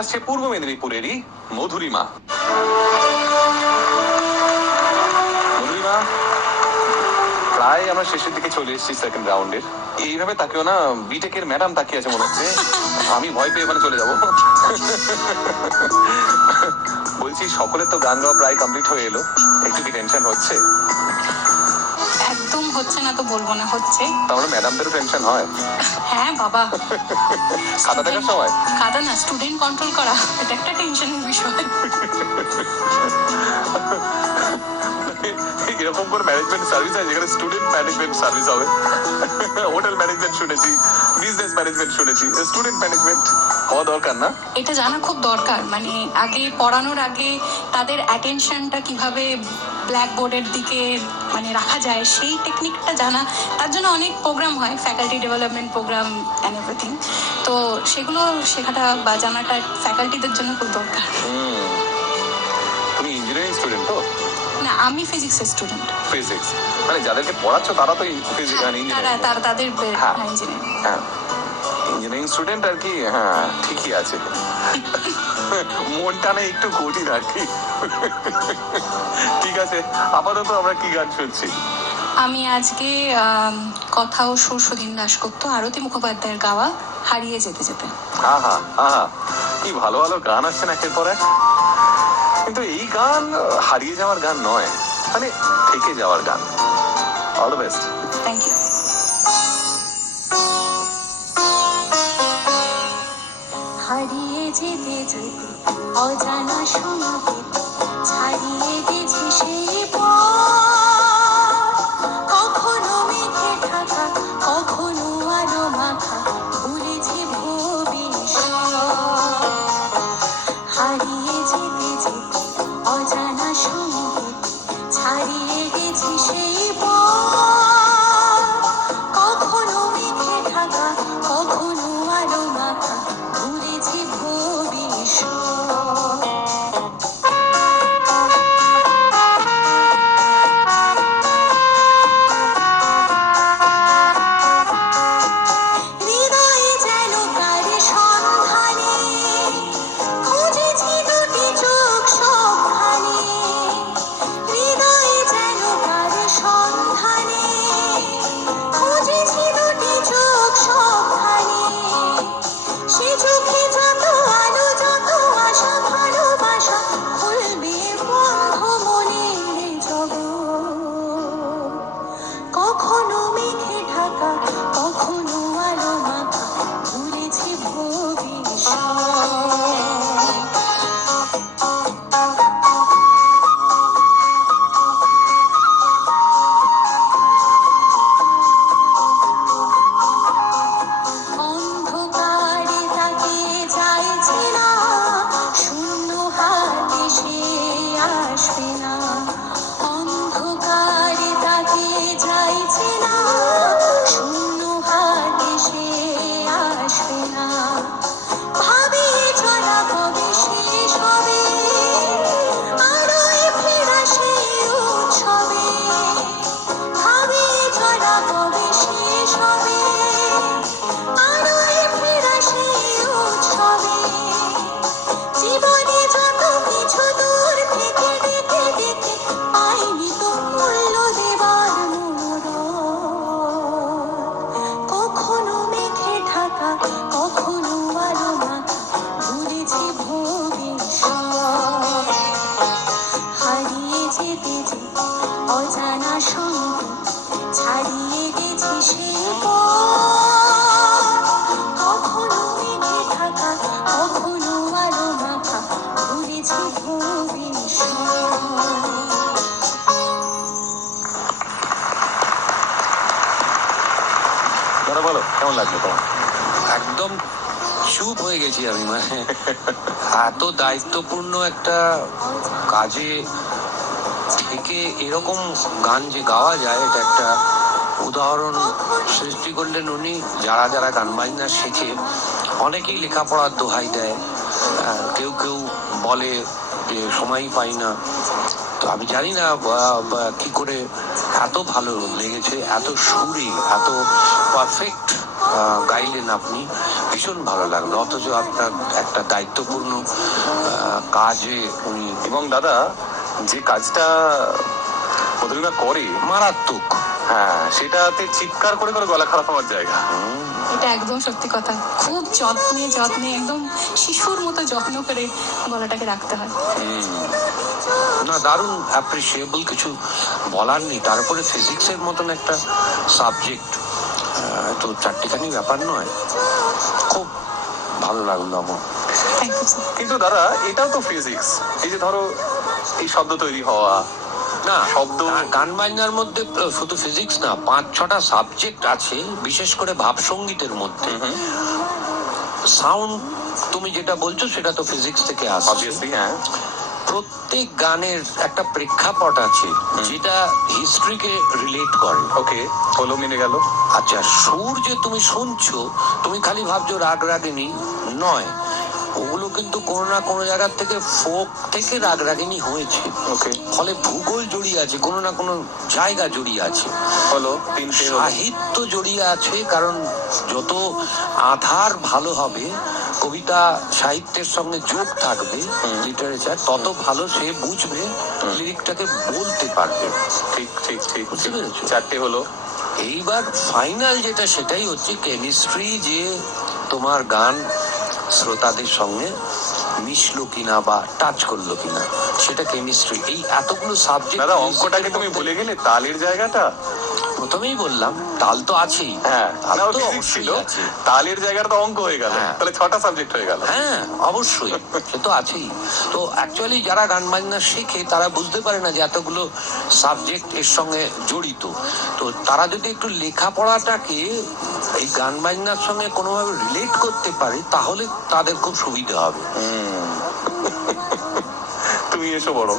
আসছে পূর্ব মেদিনীপুরেরই মধুরিমা। মধুরিমা, প্রায় আমরা শেষের দিকে চলে এসেছি সেকেন্ড রাউন্ডের। এইভাবে তাকেও না বিটেকের ম্যাডাম তাকিয়ে আছে মনে হচ্ছে। আমি ভয় পেয়ে ওখানে চলে যাবো। বলছি, সকলের তো গান গাওয়া প্রায় কমপ্লিট হয়ে এলো, একটু কি টেনশন হচ্ছে? একদম হচ্ছে না তো বলবো না, হচ্ছে। তাহলে ম্যাডামদেরও টেনশন হয়? হ্যাঁ বাবা, খাতা দেখার সময় খাতা না, স্টুডেন্ট কন্ট্রোল করা এটা একটা টেনশনের বিষয়। এরকম করে ম্যানেজমেন্ট সার্ভিস আছে যেখানে স্টুডেন্ট ম্যানেজমেন্ট সার্ভিস হবে। হোটেল ম্যানেজমেন্ট শুনেছি, বিজনেস ম্যানেজমেন্ট শুনেছি, স্টুডেন্ট ম্যানেজমেন্ট হওয়া দরকার না? এটা জানা খুব দরকার, মানে আগে পড়ানোর আগে তাদের অ্যাটেনশনটা কিভাবে ব্ল্যাকবোর্ডের দিকে মানে রাখা যায় সেই টেকনিকটা জানা। তার জন্য অনেক প্রোগ্রাম হয়, faculty development program and everything. তো সেগুলো শেখাটা বা জানাটা ফ্যাকাল্টিদের জন্য খুব দরকার। তুমি ইঞ্জিনিয়ারিং স্টুডেন্ট তো? না, আমি ফিজিক্সের স্টুডেন্ট। ফিজিক্স মানে যাদেরকে পড়াচ্ছ তারা তো ফিজিক্স আর ইঞ্জিনিয়ারিং। তাদের হ্যাঁ ইঞ্জিনিয়ারিং। হ্যাঁ, ইঞ্জিনিয়ারিং স্টুডেন্ট আর কি। হ্যাঁ, ঠিকই আছে। মনটা না একটু কঠিন আর কি। ঠিক আছে, আপাতত আমরা কি গান শুনছি? আমি আজকে কথা ও সুর সুধীন দাশগুপ্ত, আরতি মুখোপাধ্যায়ের গাওয়া হারিয়ে যেতে যেতে। আহা আহা, কি ভালো ভালো গান আসছে না একের পর এক। কিন্তু এই গান হারিয়ে যাওয়ার গান নয়, মানে থেকে যাওয়ার গান। All the best. Thank you. হারিয়ে যেতে যেতে অজানা সংকেত ছাড়িয়ে গেছে সেই পথ, কখনো মেঘে ঢাকা, কখনো আলো মাখা, ভুলেছে ভবিষ্যৎ। হারিয়ে যেতে যেতে অজানা সংকেত ছাড়িয়ে গেছে সেই পথ, কখনো মেঘে ঢাকা, কখনো আলো মাখা, ভুলেছে ভবিষ্যৎ। হৃদয়ে যেন কারে সন্ধানে খুঁজেছি দুটি চোখ সবখানে, হৃদয়ে যেন কারে সন্ধানে খুঁজেছি দুটি চোখ সবখানে, সে চোখে যত আলো, যত আশা, ভালোবাসা, খুলবে বন্ধ মনের জগৎ, কখনো মেঘে ঢাকা, কখনো আলো মাখা, ভুলেছি ভবিষ্যৎ। অন্ধকারে তাকিয়ে চাইছে না, শূন্য হাতে সে আসবে না। অন্ধকারে তাকিয়ে চাইছে না, শূন্য হাতে সে আসবে না। ভাবিয়ে চলা কবে শেষ হবে, আলোয় ফেরা সেই উৎসবে। ভাবিয়ে চলা কবে শেষ হবে, আলোয় ফেরা সেই উৎসবে। জীবনে যত কিছু দূর থেকে দেখে দেখে পাইনি তো মূল্য দেবার মনোরথ, কখনো মেঘে ঢাকা, কখনো আলো মাখা, ভুলেছি ভবিষ্যৎ। হারিয়ে যেতে যেতে অজানা সংকেত ছাড়িয়ে গেছি সেই পথ, কখনো মেঘে ঢাকা, কখনো আলো মাখা, ভুলেছি ভবিষ্যৎ। দাদা বলো, কেমন লাগলো তোমার? একদম চুপ হয়ে গেছি আমি, মানে এত দায়িত্বপূর্ণ একটা কাজে থেকে এরকম গান যে গাওয়া যায়, এটা একটা উদাহরণ সৃষ্টি করলেন উনি। যারা যারা গান বাজনা শেখে অনেকেই লেখাপড়ার দোহাই দেয়, কেউ কেউ বলে যে সময়ই পাই না। তো আমি জানি না কি করে এত ভালো লেগেছে, এত সুরে, এত পারফেক্ট গাইলেন আপনি, ভীষণ ভালো লাগলো। অথচ আপনার একটা দায়িত্বপূর্ণ কাজে উনি এবং দাদা যে কাজটা মধুরিমা করে, মারাত্মক। হ্যাঁ, সেটাতে চিৎকার করে করে গলা খারাপ হওয়ার জায়গা। এটা একদম সত্যি কথা, খুব যত্নে যত্নে একদম শিশুর মতো যত্ন করে গলাটাকে রাখতে হয়। না, দারুণ অ্যাপ্রিসিয়েবল, কিছু বলার নেই। তারপরে ফিজিক্সের মতন একটা সাবজেক্ট, তো চারটিখানি ব্যাপার নয়। খুব ভালো লাগলো আমার। Thank you sir. কিন্তু দাদা এটাও তো ফিজিক্স, এই যে ধরো এই শব্দ তৈরি হওয়া, না, শব্দ গান বাজনার মধ্যে শুধু ফিজিক্স না, 5-6টা সাবজেক্ট আছে, বিশেষ করে ভাবসঙ্গীতের মধ্যে। সাউন্ড তুমি যেটা বলছো সেটা তো ফিজিক্স থেকে আসছে। অবভিয়াসলি, হ্যাঁ। প্রত্যেক গানের একটা প্রেক্ষাপট আছে যেটা হিস্ট্রিকে রিলেট করে। ওকে, হলো, মিলে গেল। আচ্ছা, সুর যে তুমি শুনছো, তুমি খালি ভাবছো রাগ রাগিনী, নয়, ওগুলো কিন্তু কোনো না কোনো জায়গার থেকে ফোক থেকে রাগ রাগিনী হয়েছে। ওকে, ফলে ভূগোল জড়িয়ে আছে, কোনো না কোনো জায়গা জড়িয়ে আছে, হলো, তিনটে হলো। সাহিত্য জড়িয়ে আছে। কারণ যত আধার ভালো হবে, কবিতা সাহিত্যের সঙ্গে যোগ থাকবে, লিটারেচার, তত ভালো সে বুঝবে, লিরিকটাকে বলতে পারবে। ঠিক ঠিক ঠিক, বুঝতে পেরেছো? চারটে হলো। এইবার ফাইনাল যেটা, সেটাই হচ্ছে কেমিস্ট্রি, যে তোমার গান শ্রোতাদের সঙ্গে মিশলো কিনা বা টাচ করলো কিনা, সেটা কেমিস্ট্রি। এই এতগুলো সাবজেক্ট। দাদা অঙ্কটাকে তুমি ভুলে গেলে, তালের জায়গাটা। প্রথমেই বললাম তাল তো আছেই। হ্যাঁ, তাল না, তো ফিজিক্স ছিল, অবশ্যই আছে। তালের জায়গাটা তো অঙ্ক হয়ে গেল, হ্যাঁ। তাহলে 6টা সাবজেক্ট হয়ে গেল। হ্যাঁ, অবশ্যই, সে তো আছেই। তো অ্যাকচুয়ালি যারা গান বাজনা শেখে তারা বুঝতে পারে না যে এতগুলো সাবজেক্ট এর সঙ্গে জড়িত। তো তারা যদি একটু লেখাপড়াটাকে এই গান বাজনার সঙ্গে কোনোভাবে রিলেট করতে পারে, তাহলে তাদের খুব সুবিধা হবে। তুমি এসো বরং।